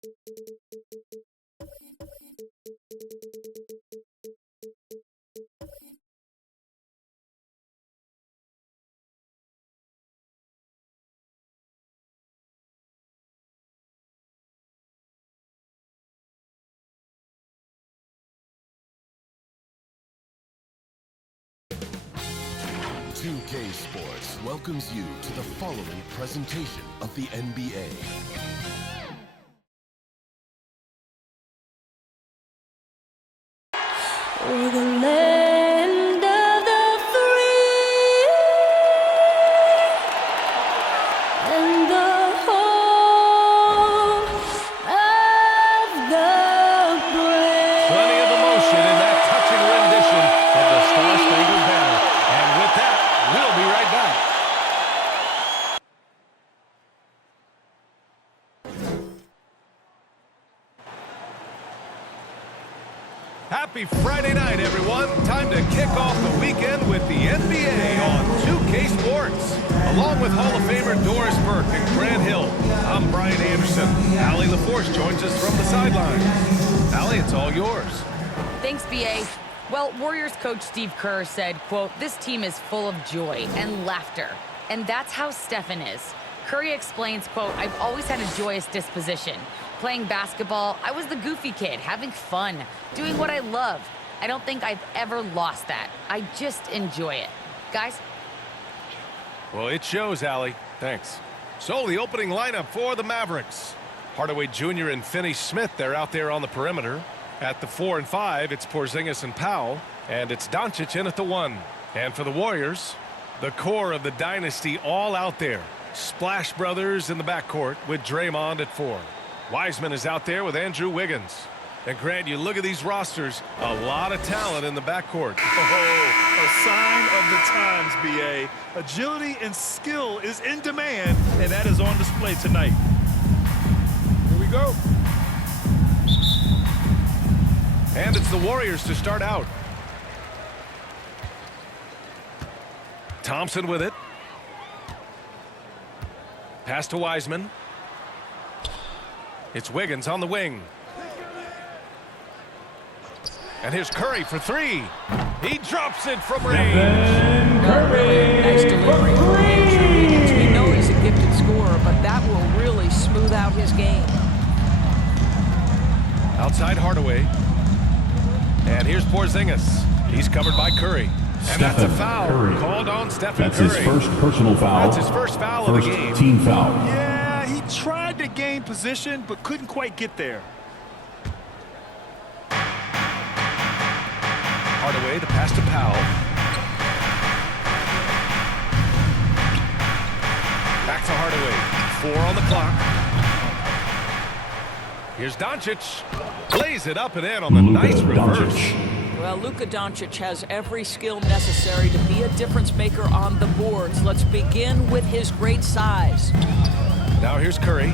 2K Sports welcomes you to the following presentation of the NBA. We're the land of the free and the home of the brave. Plenty of emotion in that touching rendition of the Star-Spangled Banner. And with that, we'll be right back. Happy Friday night, everyone. Time to kick off the weekend with the NBA on 2K Sports. Along with Hall of Famer Doris Burke and Grant Hill, I'm Brian Anderson. Allie LaForce joins us from the sidelines. Allie, it's all yours. Thanks, B.A. Well, Warriors coach Steve Kerr said, quote, "This team is full of joy and laughter, and that's how Stephen is." Curry explains, quote, "I've always had a joyous disposition. Playing basketball, I was the goofy kid, having fun, doing what I love. I don't think I've ever lost that. I just enjoy it." Guys? Well, it shows, Allie. Thanks. So, the opening lineup for the Mavericks. Hardaway Jr. and Finney-Smith, they're out there on the perimeter. At the 4 and 5, it's Porzingis and Powell, and it's Doncic in at the 1. And for the Warriors, the core of the dynasty all out there. Splash Brothers in the backcourt with Draymond at 4. Wiseman is out there with Andrew Wiggins. And Grant, you look at these rosters, a lot of talent in the backcourt. Oh, a sign of the times, B.A. Agility and skill is in demand, and that is on display tonight. Here we go. And it's the Warriors to start out. Thompson with it. Pass to Wiseman. It's Wiggins on the wing. And here's Curry for 3. He drops it from range. Nice delivery for Andrew Wiggins. We know he's a gifted scorer, but that will really smooth out his game. Outside Hardaway. And here's Porzingis. He's covered by Curry. And that's a foul called on Stephen Curry. That's his first personal foul. That's his first foul of the game. Team foul. Yeah, he tried to gain position, but couldn't quite get there. Hardaway, the pass to Powell. Back to Hardaway. 4 on the clock. Here's Doncic. Lays it up and in on the nice reverse. Well, Luka Doncic has every skill necessary to be a difference maker on the boards. Let's begin with his great size. Now here's Curry.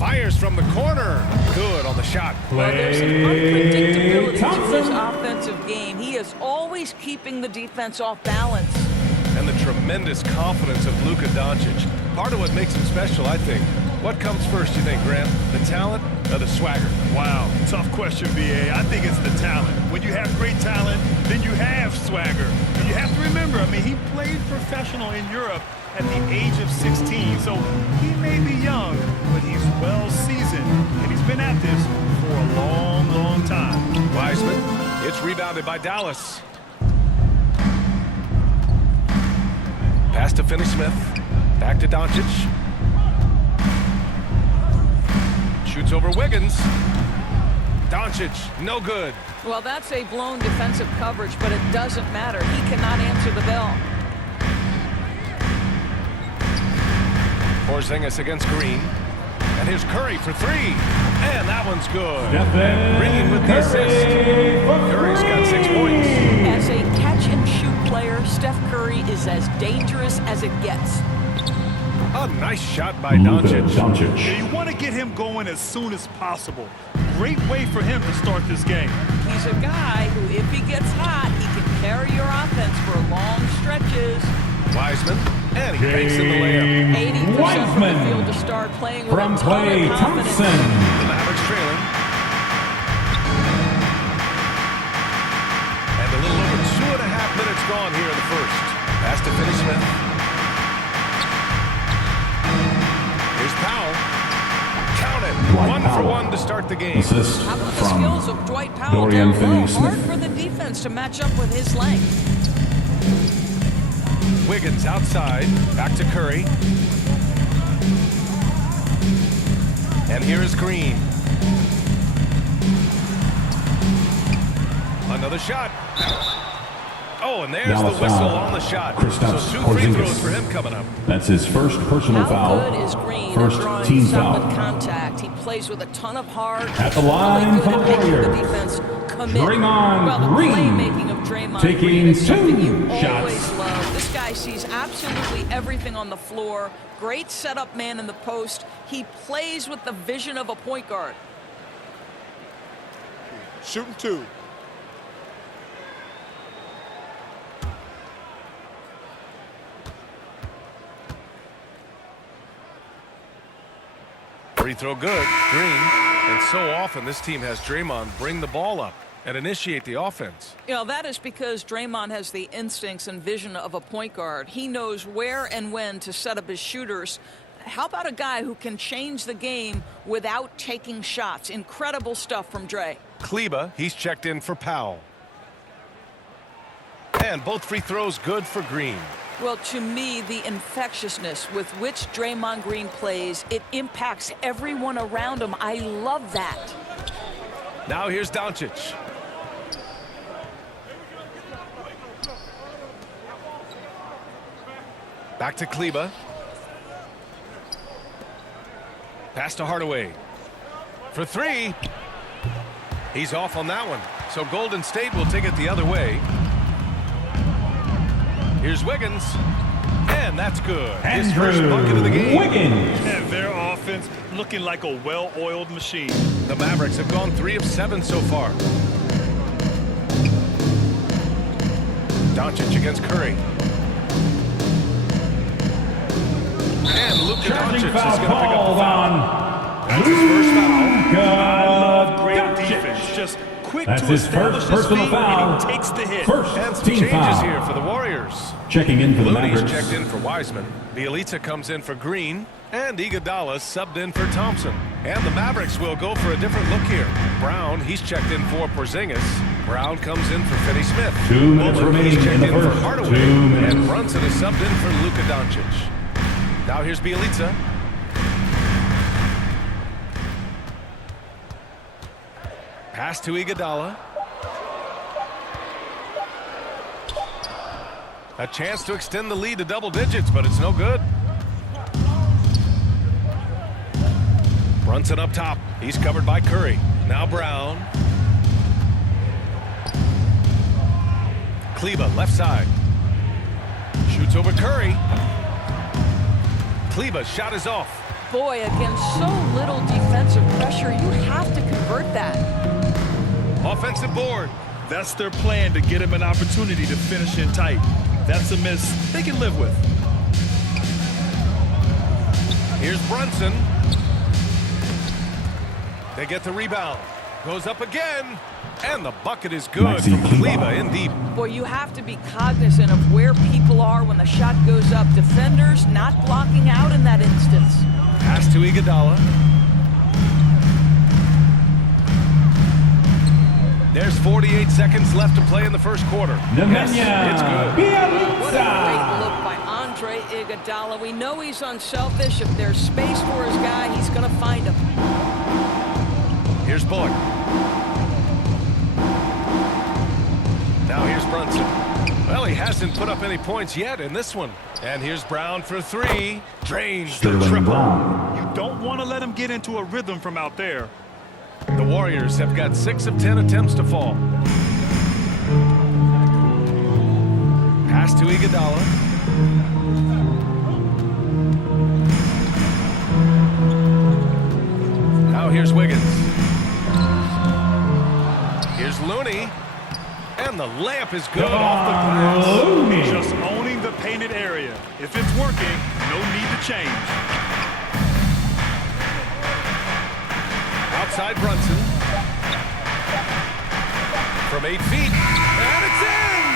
Fires from the corner. Good on the shot. Well, there's an unpredictability to his offensive game. He is always keeping the defense off balance. And the tremendous confidence of Luka Doncic. Part of what makes him special, I think. What comes first, you think, Grant? The talent or the swagger? Wow, tough question, B.A. I think it's the talent. When you have great talent, then you have swagger. And you have to remember, I mean, he played professional in Europe at the age of 16, so he may be young, but he's well seasoned, and he's been at this for a long, long time. Wiseman, it's rebounded by Dallas. Pass to Finney-Smith. Back to Doncic. Shoots over Wiggins. Doncic, no good. Well, that's a blown defensive coverage, but it doesn't matter. He cannot answer the bell. Porzingis against Green. And here's Curry for 3. And that one's good. Green with the assist. Curry's got 6 points. As a catch-and-shoot player, Steph Curry is as dangerous as it gets. A nice shot by Doncic. Yeah, you want to get him going as soon as possible. Great way for him to start this game. He's a guy who, if he gets hot, he can carry your offense for long stretches. Wiseman And he banks in the layup. 80% from the field to start, playing with From a ton Klay of confidence. Thompson. The Mavericks trailing. And a little over 2.5 minutes gone here in the first. Pass to Finney Smith. Here's Powell. Count it. Dwight 1 for Powell. 1 to start the game. Assist How about the from skills of Dwight Powell Dorian down low? Finney-Smith. Hard for the defense to match up with his length. Wiggins outside. Back to Curry. And here is Green. Another shot. Oh, and there's Now the a whistle foul. on the shot. Kristaps So 2 free Porzingis. throws for him coming up. That's his first personal How foul. good is Green First at drawing team solid foul. contact? He plays with a ton of heart. At the He's line really for good the at making the Warriors. defense commit. Draymond Well, the Green playmaking of Draymond taking Green is something 2 you shots. always love. This guy sees absolutely everything on the floor. Great setup man in the post. He plays with the vision of a point guard. Shooting 2. Free throw good. Green. And so often this team has Draymond bring the ball up and initiate the offense. You know, that is because Draymond has the instincts and vision of a point guard. He knows where and when to set up his shooters. How about a guy who can change the game without taking shots? Incredible stuff from Dre. Kleba, he's checked in for Powell. And both free throws good for Green. Well, to me, the infectiousness with which Draymond Green plays, it impacts everyone around him. I love that. Now here's Doncic. Back to Kleba. Pass to Hardaway. For 3. He's off on that one. So Golden State will take it the other way. Here's Wiggins. And that's good. His first bucket of the game. Wiggins. And their offense looking like a well-oiled machine. The Mavericks have gone 3 of 7 so far. Doncic against Curry. And Luka Doncic is going to pick up the foul. That's his first foul. I love great defense. Just quick That's to his establish first his personal feet, foul. and he takes the hit. First And some team changes foul. here for the Warriors. Checking in for the Looney's Mavericks. checked in for Wiseman. Bielitsa comes in for Green. And Iguodala subbed in for Thompson. And the Mavericks will go for a different look here. Brown, he's checked in for Porzingis. Brown comes in for Finney Smith. 2 minutes Bullard, remaining he's checked in the in for first. Hardaway. 2 minutes. And Brunson is subbed in for Luka Doncic. Now here's Bielitsa. Pass to Iguodala. A chance to extend the lead to double digits, but it's no good. Brunson up top. He's covered by Curry. Now Brown. Kleba left side. Shoots over Curry. Kleba's shot is off. Boy, against so little defensive pressure, you have to convert that. Offensive board. That's their plan, to get him an opportunity to finish in tight. That's a miss they can live with. Here's Brunson. They get the rebound. Goes up again. And the bucket is good Maxi from Kleba. Kleba in deep. Boy, you have to be cognizant of where people are when the shot goes up. Defenders not blocking out in that instance. Pass to Iguodala. There's 48 seconds left to play in the first quarter. Yes, it's good. What a great look by Andre Iguodala. We know he's unselfish. If there's space for his guy, he's going to find him. Here's Bullock. Now here's Brunson. Well, he hasn't put up any points yet in this one. And here's Brown for 3. Drains the Sterling triple. Brown. You don't want to let him get into a rhythm from out there. The Warriors have got 6 of 10 attempts to fall. Pass to Iguodala. Now here's Wiggins. Here's Looney. And the layup is good off the glass. Looney. Just owning the painted area. If it's working, no need to change. Outside Brunson. From 8 feet. And it's in!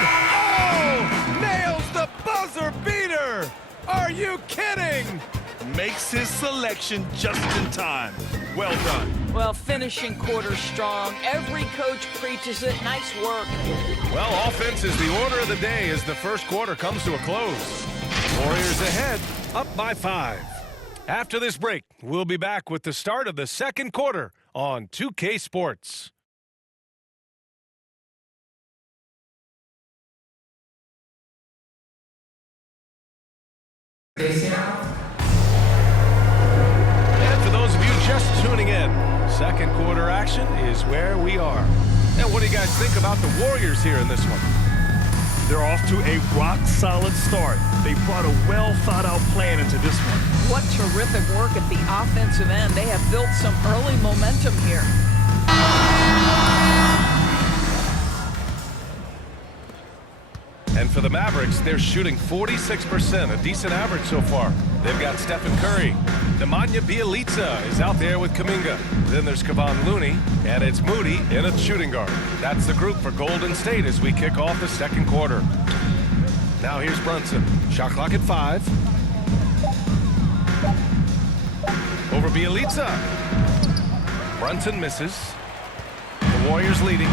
Oh! Nails the buzzer beater! Are you kidding? Makes his selection just in time. Well done. Well, finishing quarter strong. Every coach preaches it. Nice work. Well, offense is the order of the day as the first quarter comes to a close. Warriors ahead, up by 5. After this break, we'll be back with the start of the second quarter on 2K Sports. And for those of you just tuning in, second quarter action is where we are. And what do you guys think about the Warriors here in this one? They're off to a rock-solid start. They brought a well-thought-out plan into this one. What terrific work at the offensive end. They have built some early momentum here. And for the Mavericks, they're shooting 46%, a decent average so far. They've got Stephen Curry. Nemanja Bjelica is out there with Kuminga. Then there's Kevon Looney, and it's Moody in a shooting guard. That's the group for Golden State as we kick off the second quarter. Now here's Brunson. Shot clock at 5. Over Bjelica. Brunson misses. The Warriors leading.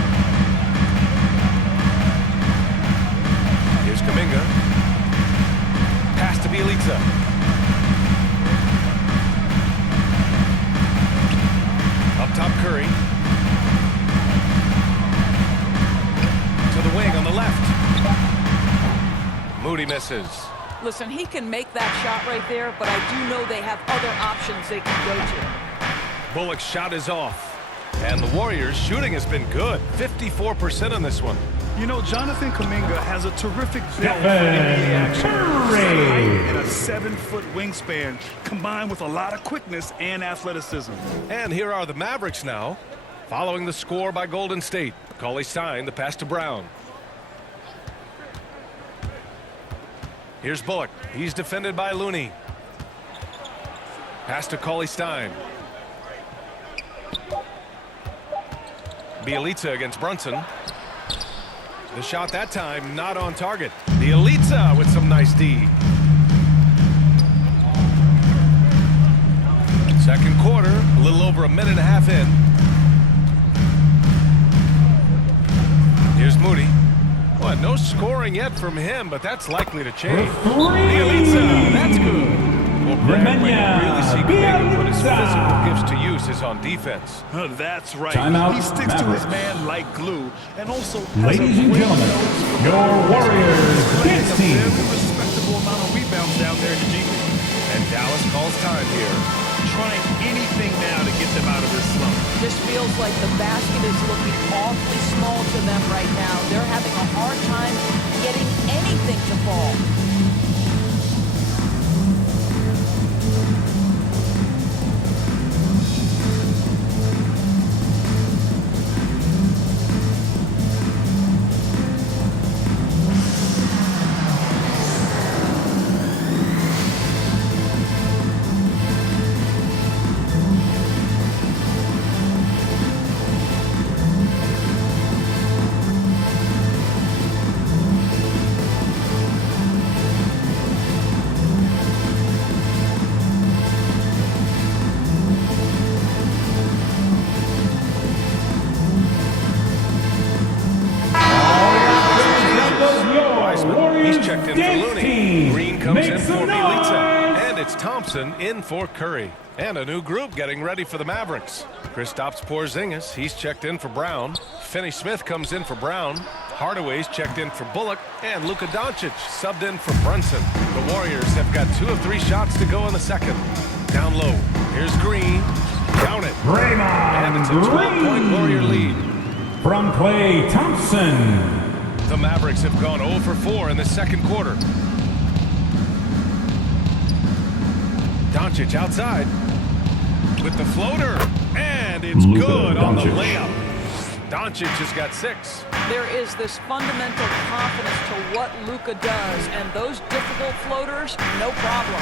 Here's Kuminga. Pass to Bjelica. Up top, Curry. To the wing on the left. Moody misses. Listen, he can make that shot right there, but I do know they have other options they can go to. Bullock's shot is off. And the Warriors' shooting has been good. 54% on this one. You know, Jonathan Kuminga has a terrific build for NBA action. And a 7-foot wingspan combined with a lot of quickness and athleticism. And here are the Mavericks now, following the score by Golden State. Cauley-Stein, the pass to Brown. Here's Bullock. He's defended by Looney. Pass to Cauley-Stein. Bjelica against Brunson. The shot that time not on target. Bjelica with some nice D. Second quarter, a little over a minute and a half in. Here's Moody. Well, no scoring yet from him, but that's likely to change. Bjelica, that's good. Well, Grant, where you really see Kuminga put his physical gifts to use is on defense. That's right. Timeout, He sticks Mavericks. to his man like glue, and also has Ladies a and great gentlemen, nose for your the Warriors dance a team. very respectable amount of rebounds down there in the G League. And Dallas calls time here. Trying anything now to get them out of this slump. This feels like the basket is looking awfully small to them right now. They're having a hard time getting anything to fall. Thompson in for Curry. And a new group getting ready for the Mavericks. Kristaps Porzingis, he's checked in for Brown. Finney-Smith comes in for Brown. Hardaway's checked in for Bullock. And Luka Doncic subbed in for Brunson. The Warriors have got 2 of 3 shots to go in the second. Down low. Here's Green. Down it. And it's a 12-point Warrior lead. From Klay Thompson. The Mavericks have gone 0 for 4 in the second quarter. Doncic outside with the floater, and it's Luka good on the Doncic. layup. Doncic has got 6. There is this fundamental confidence to what Luka does, and those difficult floaters, no problem.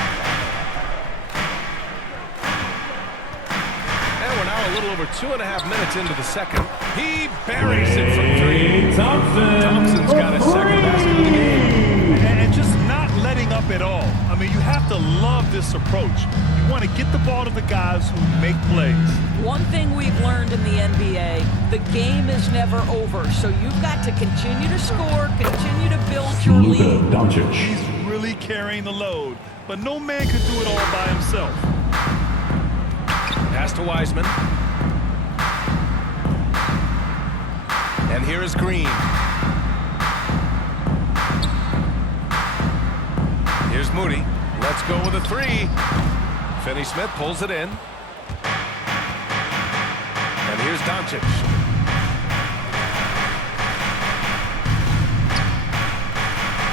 And we're now a little over 2.5 minutes into the second. He buries it from three. Thompson's got his second basket of the game. And just not letting up at all. I mean, you have to love this approach. You want to get the ball to the guys who make plays. One thing we've learned in the NBA, the game is never over. So you've got to continue to score, continue to build your Luka lead. Doncic. He's really carrying the load, but no man can do it all by himself. Pass to Wiseman. And here is Green. Here's Moody. Let's go with a three. Finney-Smith pulls it in. And here's Doncic.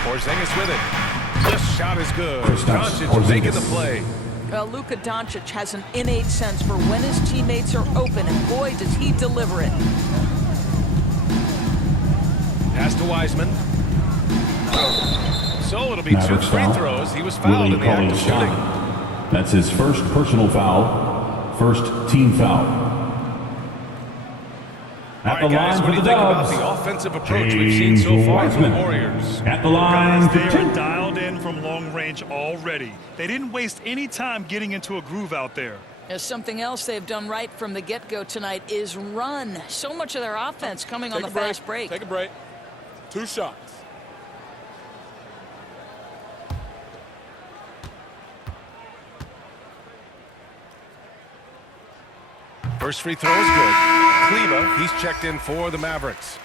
Porzingis with it. This shot is good. Doncic making the play. Well, Luka Doncic has an innate sense for when his teammates are open, and boy, does he deliver it. Pass to Wiseman. So it'll be Mavericks 2 free foul. throws. He was fouled in the act of shooting. That's his first personal foul, first team foul. All At right, the guys, line what for do you the think about Dubs, the offensive approach we've seen so far from the Wiseman. Warriors? At the line Guys, for they are 10. dialed in from long range already. They didn't waste any time getting into a groove out there. There's something else they've done right from the get-go tonight is run. So much of their offense coming on the fast break. Take a break. 2 shots. First free throw is good. Kleba, he's checked in for the Mavericks.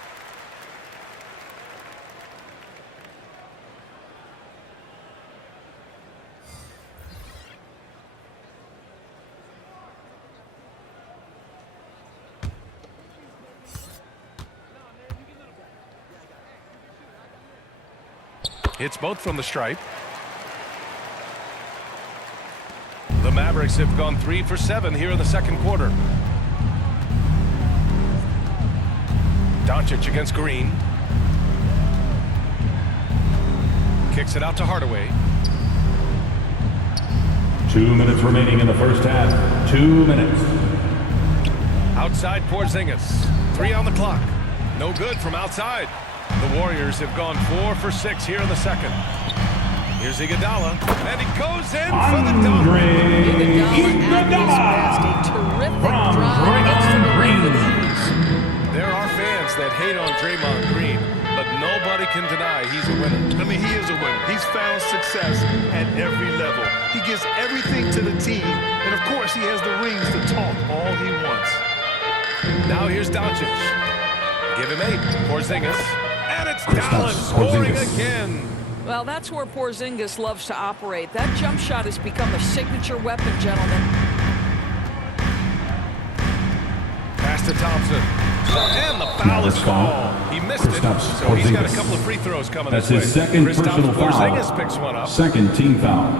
Hits both from the stripe. The Mavericks have gone 3 for 7 here in the second quarter. Doncic against Green. Kicks it out to Hardaway. 2 minutes remaining in the first half. 2 minutes. Outside Porzingis. 3 on the clock. No good from outside. The Warriors have gone 4 for 6 here in the second. Here's Iguodala, and he goes in for the dunk. Iguodala, terrific drive. Green. There are fans that hate on Draymond Green, but nobody can deny he's a winner. I mean, he is a winner. He's found success at every level. He gives everything to the team, and of course, he has the rings to talk all he wants. Now here's Doncic. Give him 8. Porzingis, and it's Kristaps Dallas scoring Porzingis. again. Well, that's where Porzingis loves to operate. That jump shot has become a signature weapon, gentlemen. Pass to Thompson. And the foul is Mavericks foul. called. He missed it, Kristaps so he's got a Porzingis. couple of free throws coming That's this his way. second Kristaps personal Porzingis foul. picks one up. Second team foul.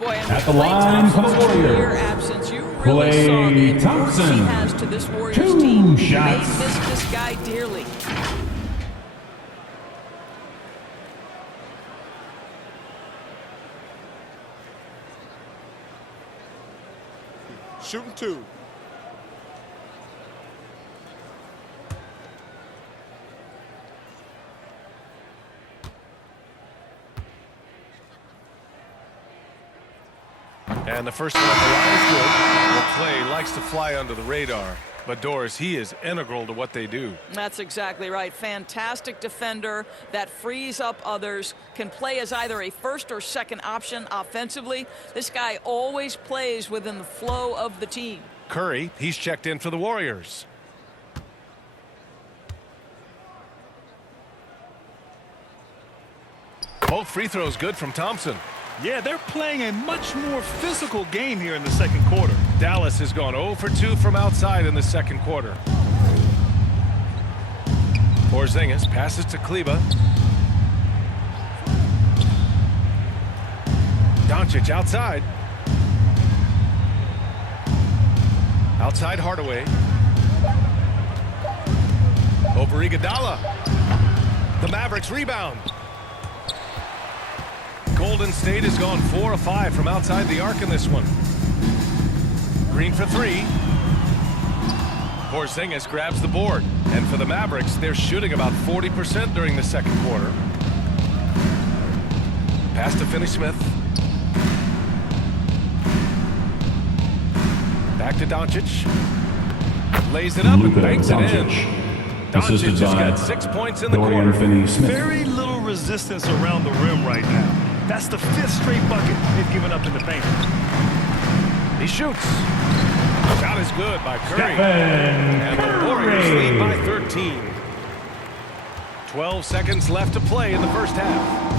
Boy, and At the Klay line for the Thompson's Warriors. career absence, you really Klay saw the importance Thompson. he has to this Warriors 2 team. shots. They missed this guy dearly. Shooting 2. And the first one at the line is good. Well, Klay likes to fly under the radar. But Doris, he is integral to what they do. That's exactly right. Fantastic defender that frees up others, can play as either a first or second option offensively. This guy always plays within the flow of the team. Curry, he's checked in for the Warriors. Both free throws good from Thompson. Yeah, they're playing a much more physical game here in the second quarter. Dallas has gone 0 for 2 from outside in the second quarter. Porzingis passes to Kleba. Doncic outside. Outside Hardaway. Over Iguodala. The Mavericks rebound. Golden State has gone 4 of 5 from outside the arc in this one. Green for 3. Porzingis grabs the board. And for the Mavericks, they're shooting about 40% during the second quarter. Pass to Finney-Smith. Back to Doncic. Lays it up and banks it in. Doncic has got 6 points in the quarter. Very little resistance around the rim right now. That's the 5th straight bucket they've given up in the paint. He shoots. Shot is good by Curry. And the Warriors lead by 13. 12 seconds left to play in the first half.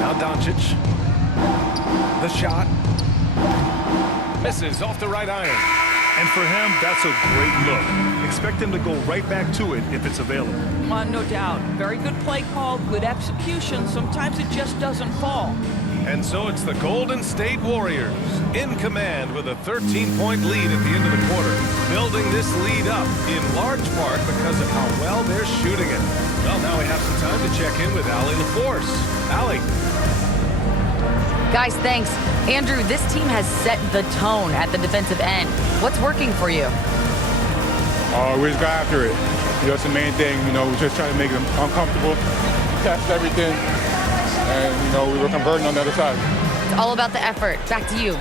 Now Doncic. The shot. Misses off the right iron. And for him, that's a great look. Expect him to go right back to it if it's available. No doubt. Very good play call, good execution. Sometimes it just doesn't fall. And so it's the Golden State Warriors in command with a 13-point lead at the end of the quarter, building this lead up in large part because of how well they're shooting it. Well, now we have some time to check in with Allie LaForce. Allie. Guys, thanks. Andrew, this team has set the tone at the defensive end. What's working for you? We just got after it. That's the main thing. We just try to make them uncomfortable, test everything, and, we were converting on the other side. It's all about the effort. Back to you.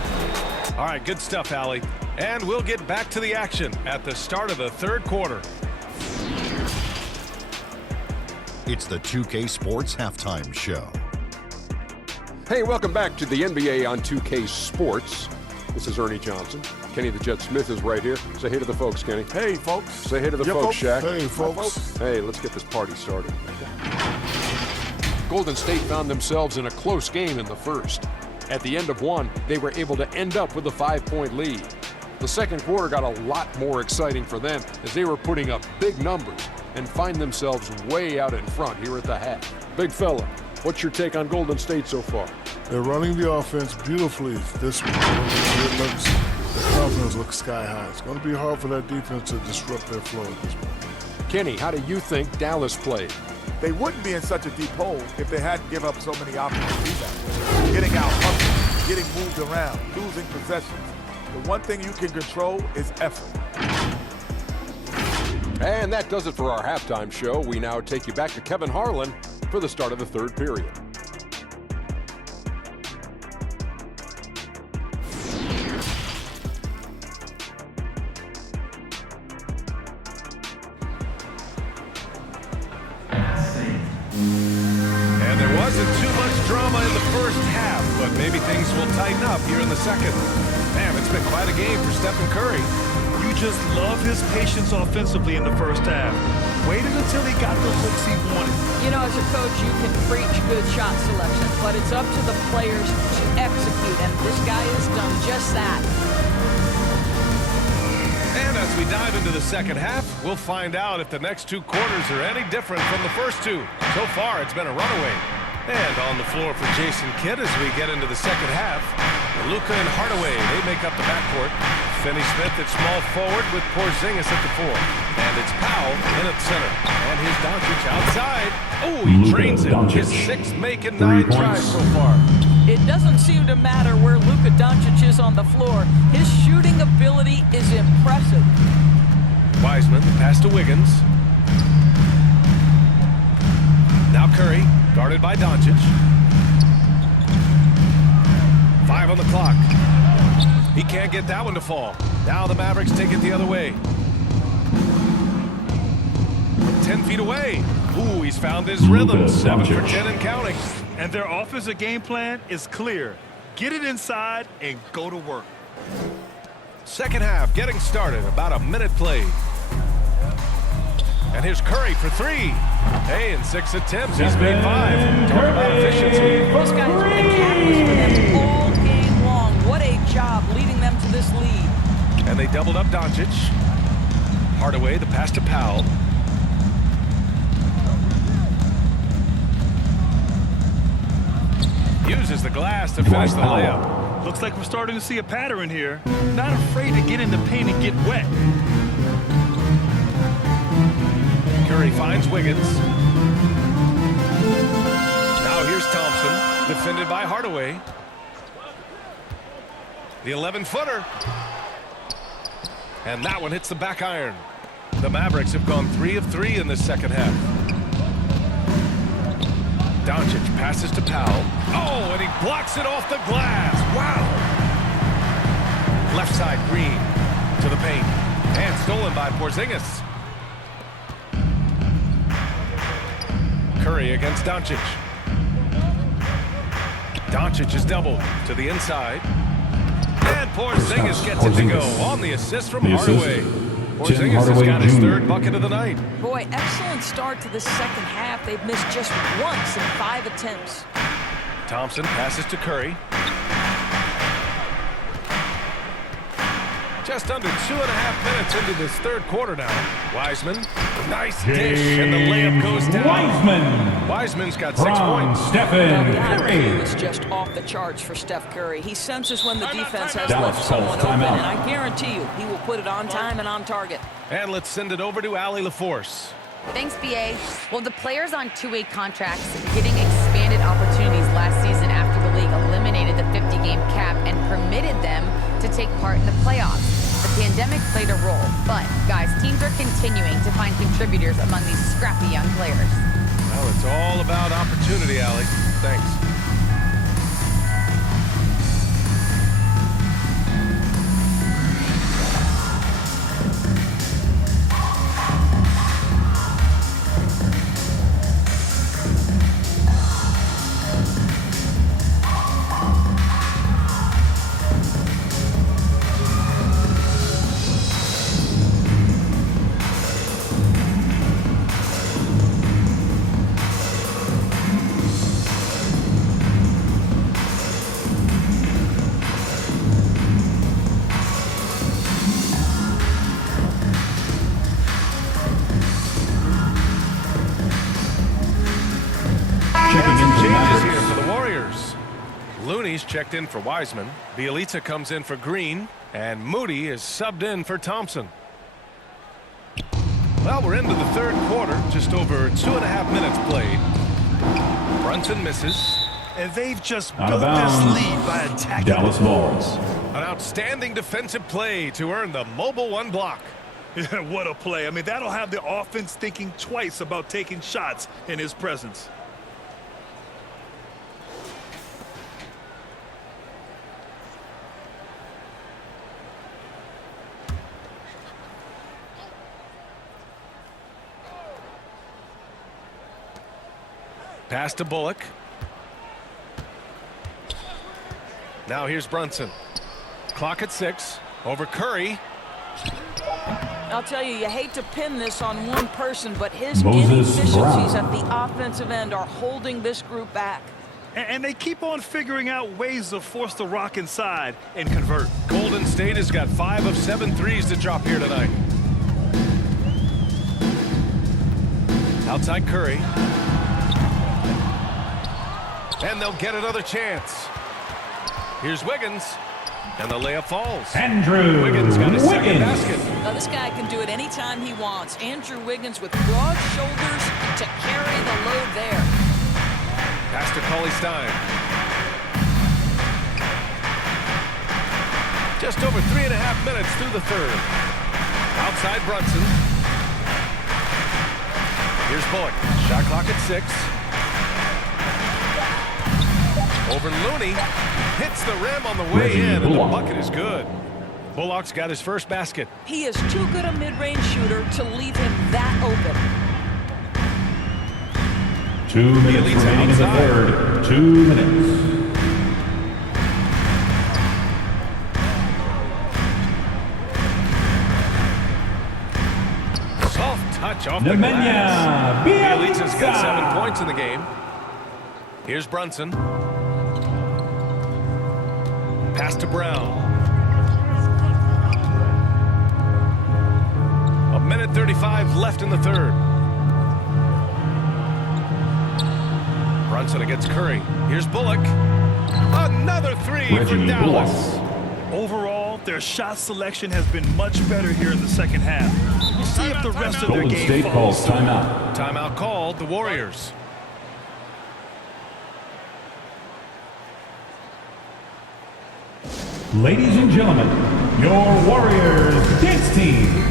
All right, good stuff, Allie. And we'll get back to the action at the start of the third quarter. It's the 2K Sports Halftime Show. Hey, welcome back to the NBA on 2K Sports. This is Ernie Johnson. Kenny the Jet Smith is right here. Say hey to the folks, Kenny. Hey, folks. Say hey to the folks, Shaq. Hey, folks. Hey, let's get this party started. Golden State found themselves in a close game in the first. At the end of one, they were able to end up with a 5-point lead. The second quarter got a lot more exciting for them as they were putting up big numbers and find themselves way out in front here at the half. Big fella, what's your take on Golden State so far? They're running the offense beautifully this week. The confidence looks sky high. It's going to be hard for that defense to disrupt their flow at this point. Kenny, how do you think Dallas played? They wouldn't be in such a deep hole if they hadn't given up so many offensive rebounds. Getting out hustled, getting moved around, losing possessions. The one thing you can control is effort. And that does it for our halftime show. We now take you back to Kevin Harlan for the start of the third period. And there wasn't too much drama in the first half, but maybe things will tighten up here in the second. Man, it's been quite a game for Stephen Curry. You just love his patience offensively in the first half. Waited until he got the looks he wanted. As a coach, you can preach good shot selection, but it's up to the players to execute, and this guy has done just that. And as we dive into the second half, we'll find out if the next two quarters are any different from the first two. So far, it's been a runaway. And on the floor for Jason Kidd as we get into the second half, Luka and Hardaway, they make up the backcourt. Finney-Smith at small forward with Porzingis at the 4. And it's Powell in at center. And here's Doncic outside. Oh, he drains it. His 6th make and 9 tries so far. It doesn't seem to matter where Luka Doncic is on the floor. His shooting ability is impressive. Wiseman, pass to Wiggins. Now Curry, guarded by Doncic. 5 on the clock. He can't get that one to fall. Now the Mavericks take it the other way. 10 feet away. Ooh, he's found his rhythm. 7 for 10 and counting. And their offensive game plan is clear. Get it inside and go to work. Second half getting started. About a minute played. And here's Curry for 3. Hey, in 6 attempts, he's made 5. Talk about efficiency. This guy's been a catalyst for them all game long. What a job leading them to this lead. And they doubled up Doncic. Hardaway, the pass to Powell. Uses the glass to finish the layup. Looks like we're starting to see a pattern here. Not afraid to get in the paint and get wet. Curry finds Wiggins. Now here's Thompson, defended by Hardaway. The 11-footer. And that one hits the back iron. The Mavericks have gone 3 of 3 in this second half. Doncic passes to Powell. Oh, and he blocks it off the glass. Wow. Left side, Green to the paint. And stolen by Porzingis. Curry against Doncic. Doncic is doubled to the inside. And Porzingis gets it to go on the assist from Hardaway. Porzingis has got his third bucket of the night. Boy, excellent start to the second half. They've missed just once in 5 attempts. Thompson passes to Curry. Just under 2.5 minutes into this third quarter now. Wiseman, nice dish, and the layup goes down. Wiseman's got 6 points. The IQ is just off the charts for Steph Curry. He senses when the defense has left someone open, and I guarantee you he will put it on time and on target. And let's send it over to Allie LaForce. Thanks, BA. Well, the players on two-way contracts getting expanded opportunities last season after the league eliminated the 50-game cap and permitted them to take part in the playoffs. The pandemic played a role, but, guys, teams are continuing to find contributors among these scrappy young players. Well, it's all about opportunity, Allie. Thanks. Here for the Warriors. Looney's checked in for Wiseman. Bielitsa comes in for Green. And Moody is subbed in for Thompson. Well, we're into the third quarter. Just over 2.5 minutes played. Brunson misses. And they've just built this lead by attacking Dallas the boards. An outstanding defensive play to earn the mobile 1 block. Yeah, what a play. I mean, that'll have the offense thinking twice about taking shots in his presence. Pass to Bullock. Now here's Brunson. Clock at 6. Over Curry. I'll tell you, you hate to pin this on one person, but his inefficiencies at the offensive end are holding this group back. And they keep on figuring out ways to force the rock inside and convert. Golden State has got 5 of 7 threes to drop here tonight. Outside Curry. And they'll get another chance. Here's Wiggins. And the layup falls. Andrew Wiggins got his second basket. Now, this guy can do it anytime he wants. Andrew Wiggins with broad shoulders to carry the load there. Pass to Cauley Stein. Just over 3.5 minutes through the third. Outside Brunson. Here's Bullock. Shot clock at 6. Over Looney. Hits the rim on the way in, and the bucket is good. Bullock's got his first basket. He is too good a mid-range shooter to leave him that open. 2 minutes remaining in the third. 2 minutes. Soft touch off the glass. Bielitsa's got 7 points in the game. Here's Brunson. Pass to Brown. 1:35 left in the third. Brunson against Curry. Here's Bullock. Another three for Dallas. Overall, Their shot selection has been much better here in the second half. We'll see if the rest of their Golden game State calls follows. timeout. Timeout called, the Warriors. Ladies and gentlemen, your Warriors dance team.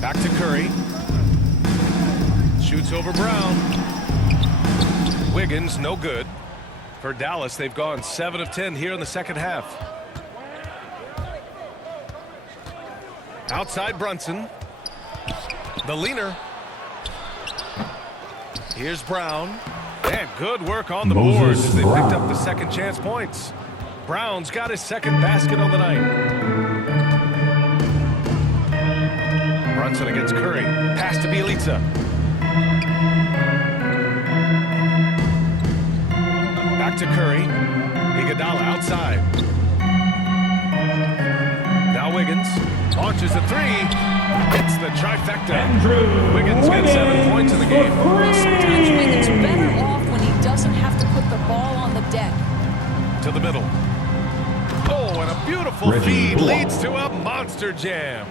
Back to Curry. Shoots over Brown. Wiggins, no good. For Dallas, they've gone 7 of 10 here in the second half. Outside Brunson. The leaner. Here's Brown. And good work on the boards as they picked up the second chance points. Brown's got his second basket on the night. Brunson against Curry. Pass to Bielitsa. Back to Curry. Iguodala outside. Now Wiggins launches a three. Hits the trifecta. Wiggins gets 7 points in the game. Sometimes Wiggins better off when he doesn't have to put the ball on the deck. To the middle. Oh, and a beautiful feed leads to a monster jam.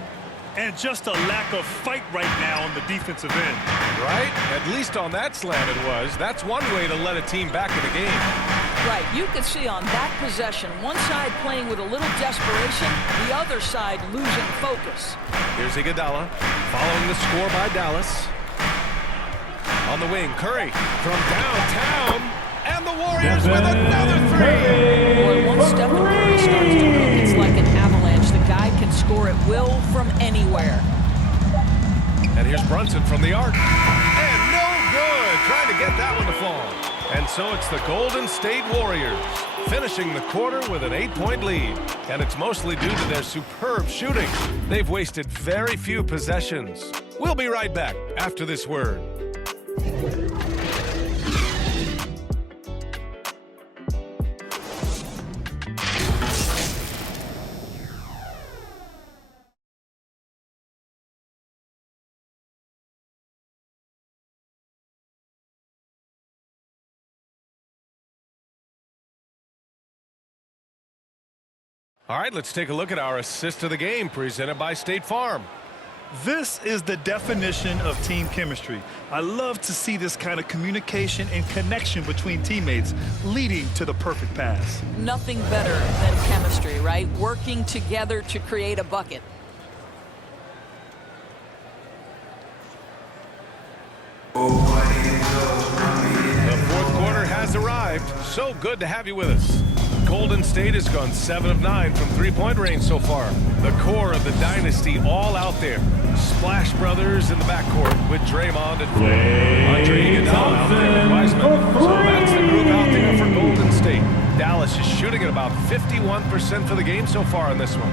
And just a lack of fight right now on the defensive end. Right? At least on that slam it was. That's one way to let a team back in the game. Right. You could see on that possession, one side playing with a little desperation, the other side losing focus. Here's Iguodala following the score by Dallas. On the wing, Curry from downtown. And the Warriors with another three. Boy, once Stephen Curry starts to cook, it's like an avalanche. The guy can score at will from anywhere. And here's Brunson from the arc. And no good. Trying to get that one to fall. And so it's the Golden State Warriors finishing the quarter with an 8-point lead. And it's mostly due to their superb shooting. They've wasted very few possessions. We'll be right back after this word. All right, let's take a look at our assist of the game presented by State Farm. This is the definition of team chemistry. I love to see this kind of communication and connection between teammates leading to the perfect pass. Nothing better than chemistry, right? Working together to create a bucket. The fourth quarter has arrived. So good to have you with us. Golden State has gone 7 of 9 from three-point range so far. The core of the dynasty all out there. Splash Brothers in the backcourt with Draymond and Andre Iguodala out there with Wiseman. So that's the group out there for Golden State. Dallas is shooting at about 51% for the game so far in this one.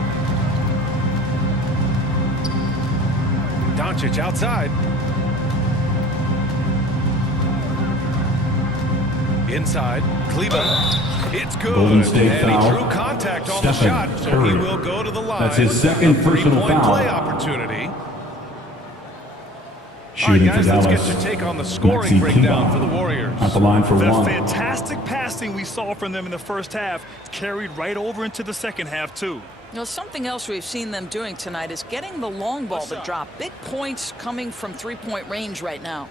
Doncic outside. Inside, Cleveland. It's good. Golden State and foul. He drew contact on the shot, so he will go to the line. That's his second personal foul. Play opportunity. Shooting All right, guys, for let's Dallas. get your take on the scoring breakdown for the Warriors. At the line for The one. fantastic passing we saw from them in the first half carried right over into the second half, too. You know, something else we've seen them doing tonight is getting the long ball to drop. Big points coming from three-point range right now.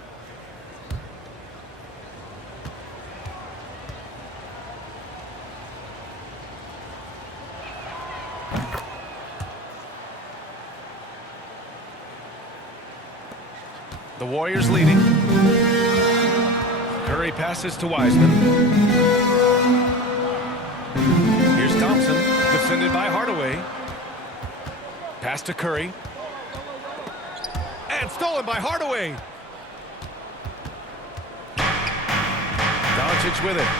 The Warriors leading. Curry passes to Wiseman. Here's Thompson, defended by Hardaway. Pass to Curry. And stolen by Hardaway. Doncic with it.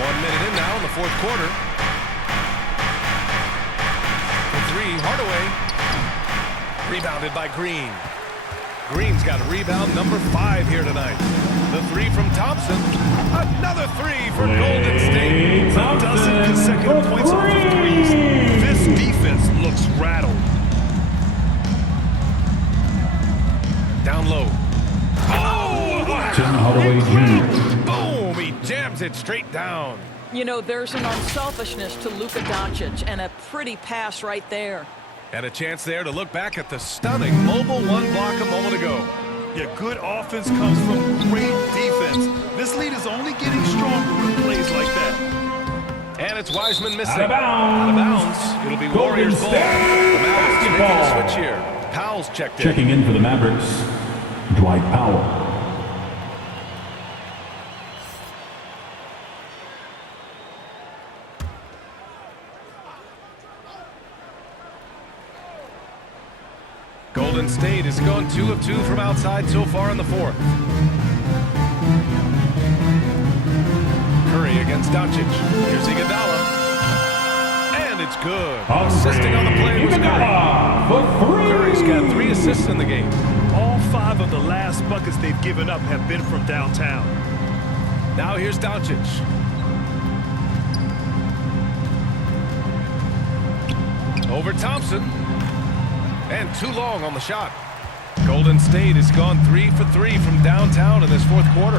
1 minute in now in the fourth quarter. For three, Hardaway. Rebounded by Green. Green's got rebound number 5 here tonight. The three from Thompson. Another three for Golden State. A dozen consecutive points off of threes. This defense looks rattled. Down low. Oh! Tim Hardaway Jr. Boom! He jams it straight down. You know, there's an unselfishness to Luka Doncic, and a pretty pass right there. And a chance there to look back at the stunning mobile one block a moment ago. Yeah, good offense comes from great defense. This lead is only getting stronger with plays like that. And it's Wiseman missing. Out of bounds. Out of bounds. It'll be Golden Warriors ball. The State Mavericks making a basketball. switch here. Powell's checked in. Checking in for the Mavericks, Dwight Powell. Golden State has gone 2 of 2 from outside so far in the fourth. Curry against Doncic. Here's Iguodala. And it's good. Assisting on the play was Iguodala for three. Curry's got 3 assists in the game. All 5 of the last buckets they've given up have been from downtown. Now here's Doncic. Over Thompson. And too long on the shot. Golden State has gone 3 for 3 from downtown in this fourth quarter.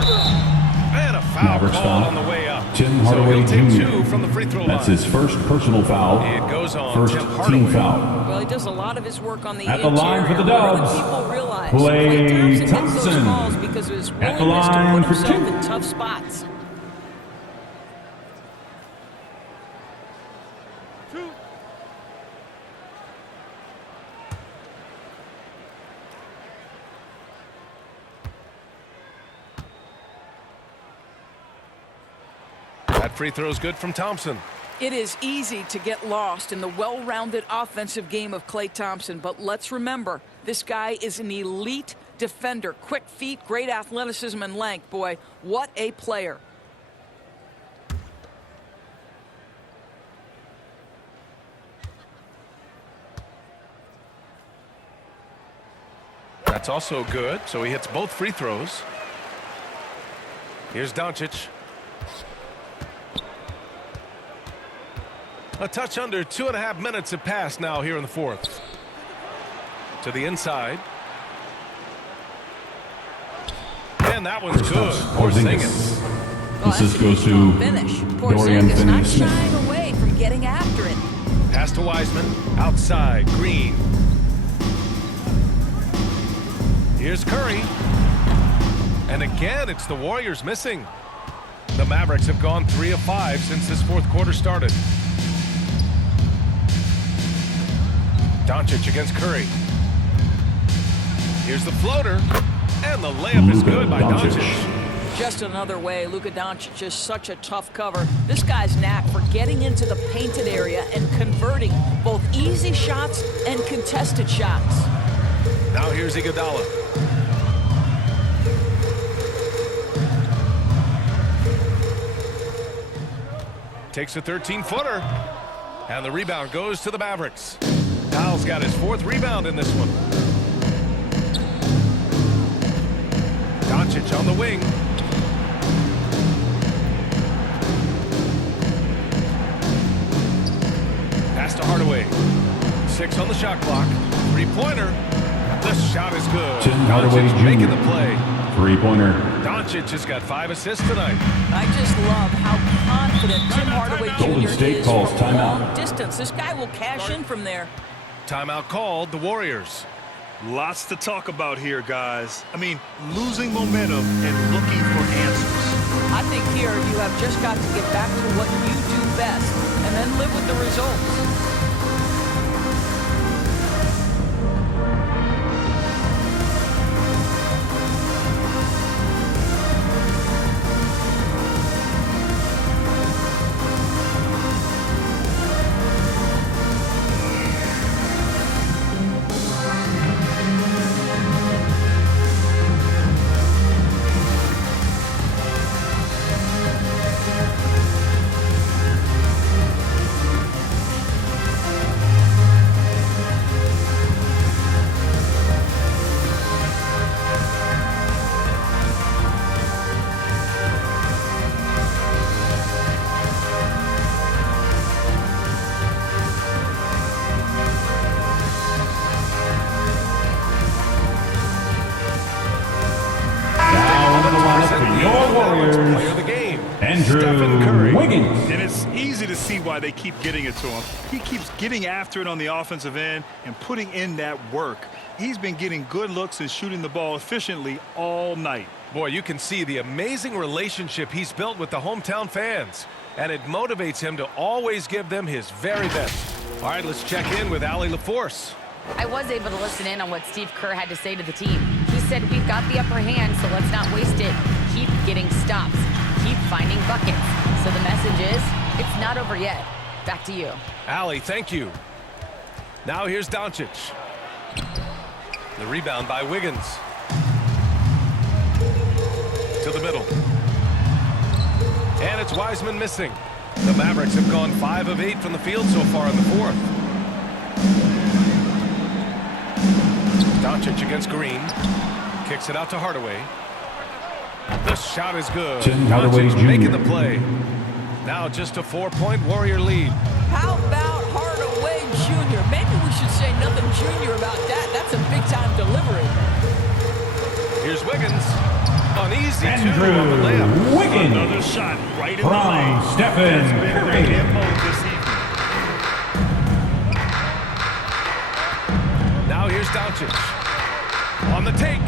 And a foul Mavericks call foul. on the way up. Tim So Hardaway he'll take Jr. 2 from the free throw That's line. his first personal foul. It goes on First Tim team Hardaway. foul. Well, he does a lot of his work on the At the line for the interior. More Dubs. than people realize. Klay Klay Thompson gets Thompson. those calls because of his At the willingness to line put for himself 2. in tough spots. That free throw is good from Thompson. It is easy to get lost in the well-rounded offensive game of Klay Thompson, but let's remember, this guy is an elite defender. Quick feet, great athleticism and length. Boy, what a player. That's also good, so he hits both free throws. Here's Doncic. A touch under 2.5 minutes have passed now here in the fourth. To the inside. And that one's good. Porzingis. Well, Assist that's a goes to finish. Dorian Porzingis not Finney-Smith. shying away from getting after it. Pass to Wiseman. Outside. Green. Here's Curry. And again, it's the Warriors missing. The Mavericks have gone 3 of 5 since this fourth quarter started. Doncic against Curry. Here's the floater. And the layup is good by Doncic. Just another way, Luka Doncic is such a tough cover. This guy's knack for getting into the painted area and converting both easy shots and contested shots. Now here's Iguodala. Takes a 13-footer. And the rebound goes to the Mavericks. Powell's got his 4th rebound in this one. Doncic on the wing. Pass to Hardaway. 6 on the shot clock. 3-pointer. The shot is good. Tim Hardaway Doncic Jr. making the play. 3-pointer. Doncic has got 5 assists tonight. I just love how confident Tim Hardaway Golden Jr. State is calls from timeout. long distance. This guy will cash in from there. Timeout called. The Warriors. Lots to talk about here, guys. I mean, losing momentum and looking for answers. I think here you have just got to get back to what you do best and then live with the results. your Warriors, Player of the game, Andrew Stephen Curry. Wiggins. And it's easy to see why they keep getting it to him. He keeps getting after it on the offensive end and putting in that work. He's been getting good looks and shooting the ball efficiently all night. Boy, you can see the amazing relationship he's built with the hometown fans, and it motivates him to always give them his very best. All right, let's check in with Allie LaForce. I was able to listen in on what Steve Kerr had to say to the team. He said, we've got the upper hand, so let's not waste it. Keep getting stops. Keep finding buckets. So the message is, it's not over yet. Back to you. Allie, thank you. Now here's Doncic. The rebound by Wiggins. To the middle. And it's Wiseman missing. The Mavericks have gone 5 of 8 from the field so far in the fourth. Doncic against Green. Kicks it out to Hardaway. The shot is good. Tim Hardaway Doncic Jr. making the play. Now just a 4-point Warrior lead. How about Hardaway Jr.? Maybe we should say nothing junior about that. That's a big-time delivery. Here's Wiggins. Uneasy Andrew two on the layup. Wiggins. Another shot right in the From lane. Stephen That's been Curry. their MO this evening. Now here's Doncic. On the take.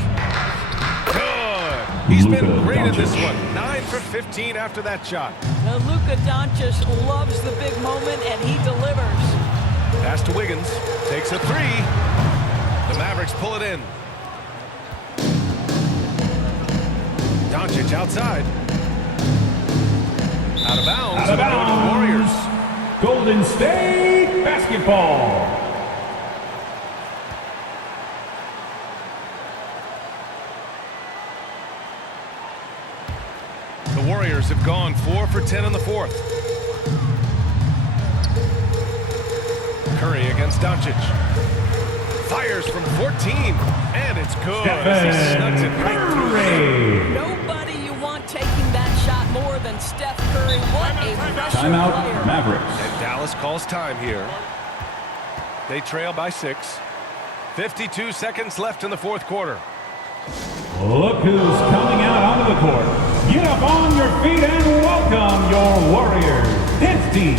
Good. He's Luka been great in this Doncic. one. 9 for 15 after that shot. Now, Luka Doncic loves the big moment, and he delivers. Pass to Wiggins. Takes a 3. The Mavericks pull it in. Doncic outside. Out of bounds. Out of It'll go to the Warriors. Golden State basketball. The Warriors have gone 4 for 10 in the fourth. Curry against Doncic. Fires from 14. And it's good. As he snugs it right through. Nobody you want taking that shot more than Steph Curry. What a pressure Timeout, player. Mavericks. And Dallas calls time here. They trail by 6. 52 seconds left in the fourth quarter. Look who's coming out onto the court. Get up on your feet and welcome your Warriors dance team.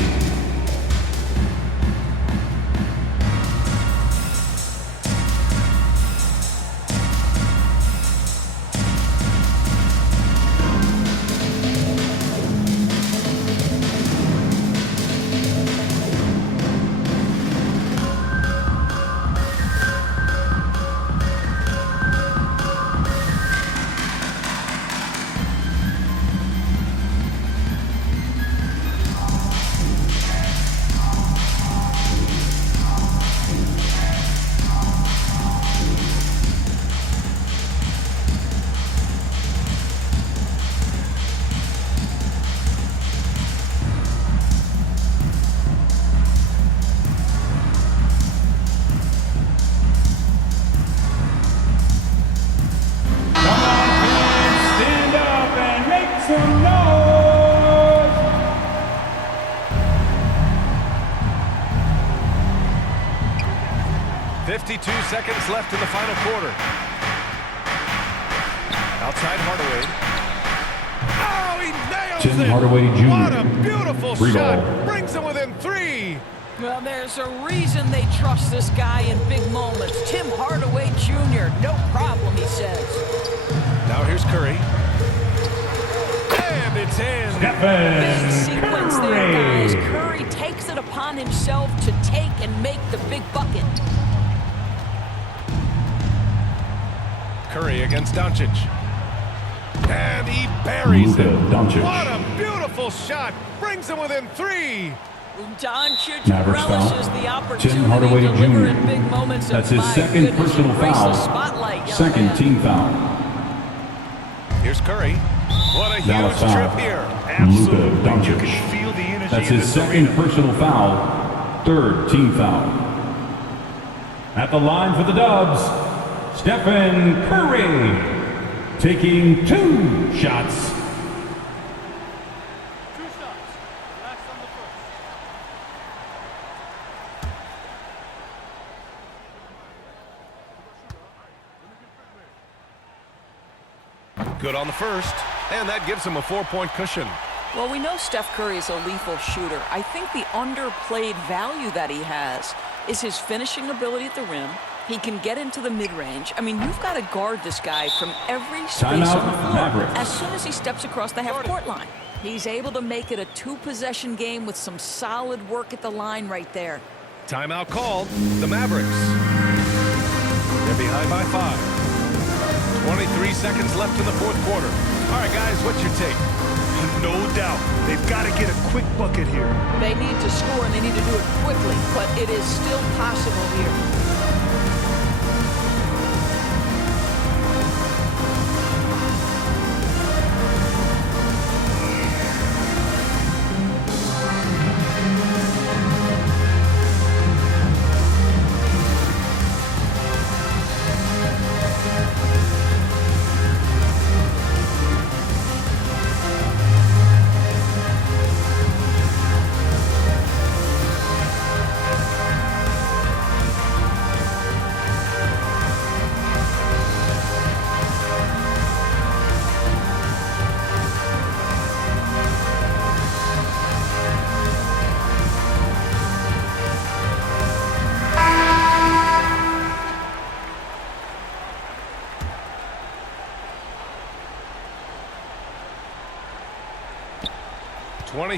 Some noise! 52 seconds left in the final quarter. Outside Hardaway. Oh, he nails Tim it! Hardaway Jr. What a beautiful Free shot! ball. Brings him within 3. Well, there's a reason they trust this guy in big moments. Tim Hardaway Jr., no problem, he says. Now here's Curry. And it's in. Big sequence there, guys. Curry. Curry takes it upon himself to take and make the big bucket. Curry against Doncic. And he buries Luka it. Doncic. What a beautiful shot. Brings him within 3. Doncic Mavericks relishes foul. the opportunity Tim Hardaway to deliver Jr. in big moments. That's and his my second goodness, personal embrace foul. the spotlight, young Second man. team foul. Here's Curry. What a Dallas huge foul. trip here. Absolutely. Luka You Doncic. can feel the energy That's in his this second arena. personal foul. Third team foul. At the line for the Dubs, Stephen Curry. Taking 2 shots. Good on the first. and that gives him a 4-point cushion. Well, we know Steph Curry is a lethal shooter. I think the underplayed value that he has is his finishing ability at the rim. He can get into the mid-range. I mean, you've got to guard this guy from every space on the floor Mavericks. as soon as he steps across the half-court line. He's able to make it a 2-possession game with some solid work at the line right there. Timeout called. The Mavericks. They're behind by 5. 23 seconds left in the fourth quarter. All right, guys, what's your take? No doubt. They've got to get a quick bucket here. They need to score, and they need to do it quickly, but it is still possible here.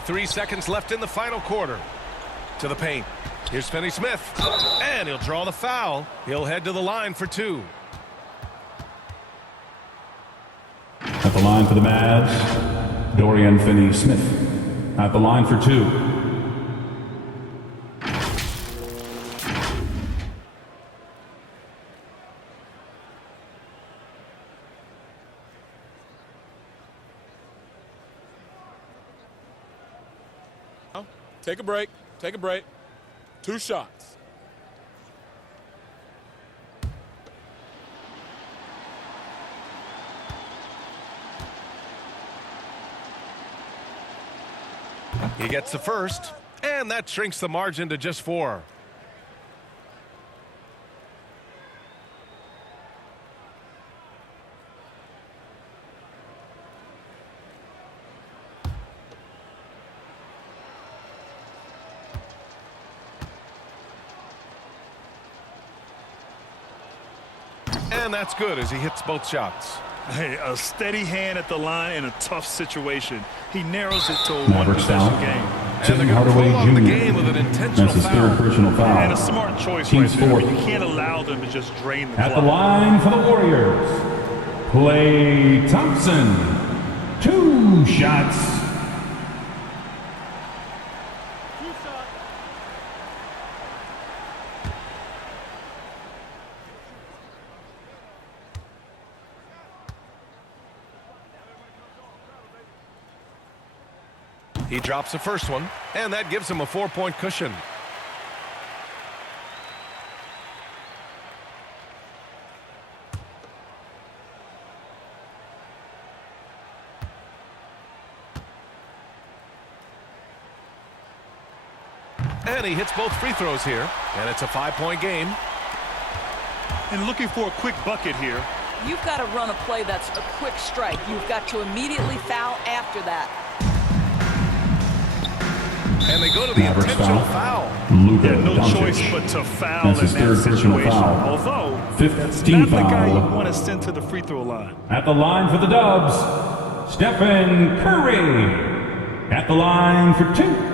Three seconds left in the final quarter. To the paint. Here's Finney Smith. And he'll draw the foul. He'll head to the line for 2. At the line for the Mavs, Dorian Finney-Smith. At the line for 2. Take a break. Take a break. 2 shots. He gets the first, and that shrinks the margin to just 4. And that's good as he hits both shots. Hey, a steady hand at the line in a tough situation. He narrows it to a Mavericks one-possession foul. game. And they're going to prolong the game with an intentional That's his foul. 3rd personal foul. And a smart choice Team's right there. 4th. You can't allow them to just drain the At clock. the line for the Warriors, Klay Thompson. 2 shots. He drops the first one, and that gives him a 4-point cushion. And he hits both free throws here, and it's a 5-point game. And looking for a quick bucket here. You've got to run a play that's a quick strike. You've got to immediately foul after that. And they go to the Mavericks intentional foul. foul. Luka No Doncic. choice but to foul That's his in that 3rd personal situation. foul. Although, 15th that's not the guy you foul. want to send to the free throw line. At the line for the Dubs, Stephen Curry. At the line for 2.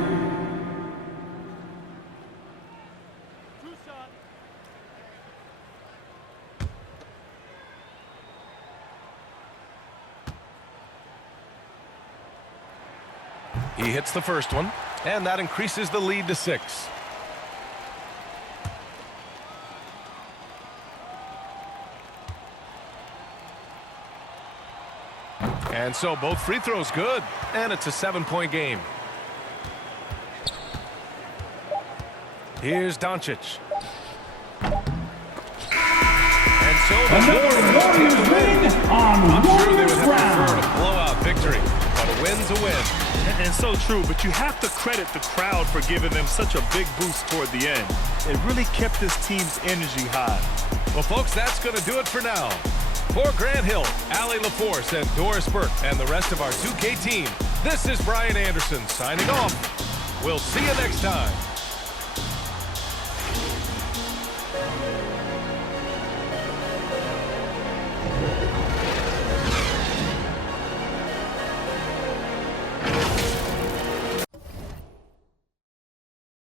He hits the first one, and that increases the lead to 6. And so both free throws good, and it's a 7-point game. Here's Doncic. And so the Warriors win on I'm sure they would Warriors have ground. preferred a blowout victory, but a win's a win. And so true, but you have to credit the crowd for giving them such a big boost toward the end. It really kept this team's energy high. Well, folks, that's going to do it for now. For Grant Hill, Allie LaForce, and Doris Burke, and the rest of our 2K team, this is Brian Anderson signing off. We'll see you next time.